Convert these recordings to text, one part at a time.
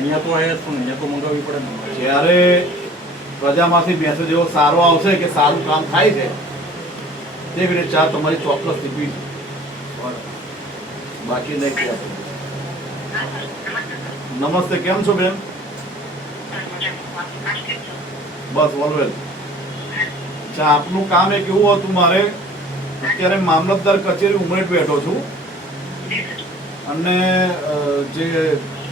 અહીંયા તો આયા જ પણ અહીંયા તો મંગાવવી પડે ને. જ્યારે પ્રજામાંથી મેસેજ એવો સારો આવશે કે સારું કામ થાય છે તેવી રીતે ચા તમારી ચોક્કસ પીવી છે. બાકી નહીં ક્યાં. નમસ્તે, કેમ છો બેન? બસ ઓલવેલ. અચ્છા, આપનું કામ એક એવું હતું, મારે અત્યારે મામલતદાર કચેરી ઉમરેઠ બેઠો છું અને જે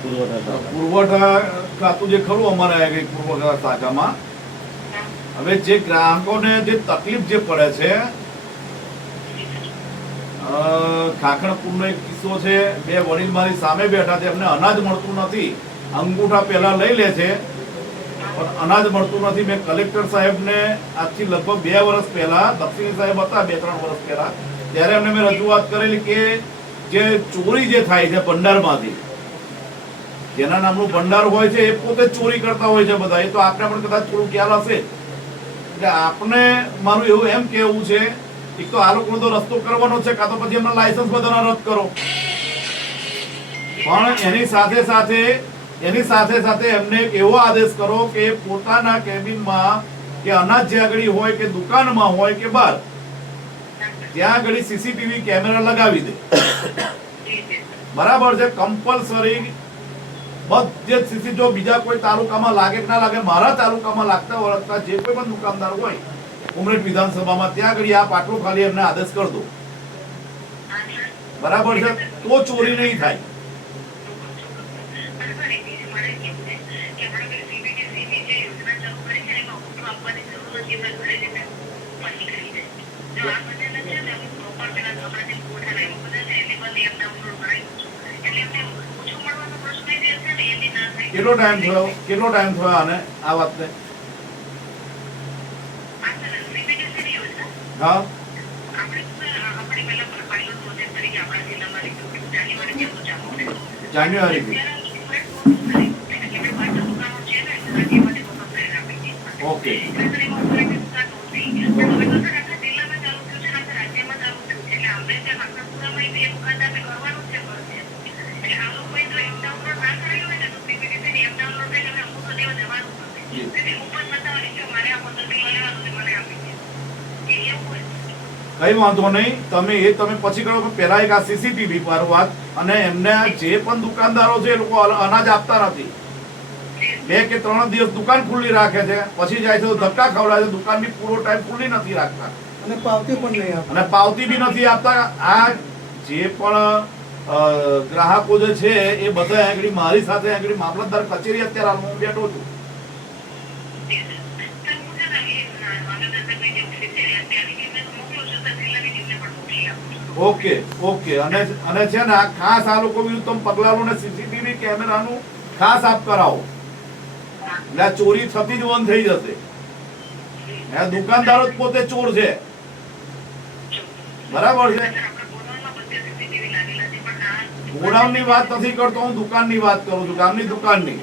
પુરવઠા ખાતું જે ખરું અમારા પુરવઠા શાખામાં, હવે જે ગ્રાહકોને જે તકલીફ જે પડે છે, ખાખણપુરનો એક કિસ્સો છે, બે વડીલ મારી સામે બેઠા છે, એમને અનાજ મળતું નથી, અંગૂઠા પહેલા લઈ લે છે પણ અનાજ મળતું નથી. મેં કલેક્ટર સાહેબને આજથી લગભગ 2 વર્ષ પહેલા, દક્ષિણી સાહેબ હતા 2-3 વર્ષ પહેલા, ત્યારે એમને મેં રજૂઆત કરેલી કે જે ચોરી જે થાય છે ભંડારમાંથી, જેના નામનું ભંડાર હોય છે એ પોતે જ ચોરી કરતા હોય છે બધા, એ તો આપણે પણ કદાચ થોડું ખ્યાલ હશે. એટલે આપણે મારું એવું એમ કહેવું છે, એક તો આ લોકોનો તો રસ્તો કરવાનો છે, કાં તો પછી એમના લાયસન્સ બધાના રદ કરો, પણ એની સાથે સાથે એમને એક એવો આદેશ કરો કે પોતાના કેબિનમાં કે અનાજ જે આગળ હોય કે દુકાનમાં હોય કે બહાર, ત્યાં આગળ સીસીટીવી કેમેરા લગાવી દે. બરાબર છે, કમ્પલસરી બધે સીસી. જો બીજા કોઈ તાલુકામાં લાગે કે ના લાગે, મારા તાલુકામાં લાગતા વળગતા જે કોઈ પણ દુકાનદાર હોય ઉમરેઠ વિધાનસભામાં, ત્યાં આગળ આ પાટલું ખાલી એમને આદેશ કરી દો. બરાબર છે, તો ચોરી નહીં થાય. કેટલો ટાઈમ થયો આને આ વાતને? હા, જાન્યુઆરી. ઓકે. કઈ વાંધો નહીં, તમે પછી કરો. પેલા એક આ સીસીટીવી પર વાત, અને એમને જે પણ દુકાનદારો છે એ લોકો અનાજ આપતા નથી, 2 કે 3 દિવસ દુકાન ખુલ્લી રાખે છે, પછી જાય છે તો ધક્કા ખવડાવે છે, દુકાન બી પૂરો ટાઈમ ખુલ્લી નથી રાખતા અને પાવતી પણ નહીં આપતા, અને પાવતી બી નથી આપતા. આ જે પણ ગ્રાહકો જે છે એ બધા આગળ મારી સાથે આગળ મામલતદાર કચેરી અત્યારે હાલ હું બેઠો છું. ઓકે. અને છે ને આ ખાસ આ લોકો વિરુદ્ધ તમે પગલા લો ને સીસીટીવી કેમેરાનું ખાસ આપ કરાવો, એટલે આ ચોરી થતી જ બંધ થઈ જશે. આ દુકાનદારો જ પોતે ચોર છે. બરાબર છે, ગોડાઉન ની વાત નથી કરતો હું, દુકાન ની વાત કરું છું, ગામની દુકાન ની.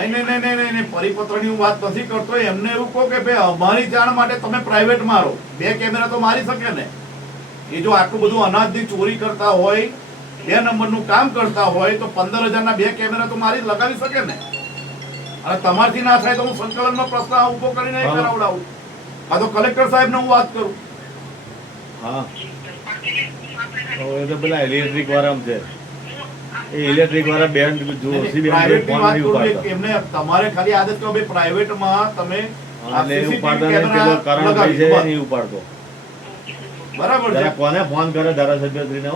નહીં, પરિપત્ર ની વાત નથી કરતો. એમને એવું કહો કે ભાઈ અમારી જાણ માટે તમે પ્રાઇવેટ મારો, 2 કેમેરા તો મારી શકે ને. એ જો આટલું બધું અનાજની ચોરી કરતા હોય, 2 નંબરનું કામ કરતા હોય, તો 15,000 ના 2 કેમેરા તો મારી લગાવી શકે ને. અને તમારથી ના થાય તો હું સંકલનનો પ્રશ્ન ઉભો કરીને કરાવડાવું, આ તો કલેક્ટર સાહેબને હું વાત કરું. હા, તો પેલા ઇલેક્ટ્રિક વાળા છે, એ ઇલેક્ટ્રિક વાળા બેન એમને તમારે ખાલી આદત કરો ભાઈ પ્રાઇવેટમાં તમે ઉપાડતો. બરાબર છે. કોને ફોન કરે ધારાસભ્યશ્રીને?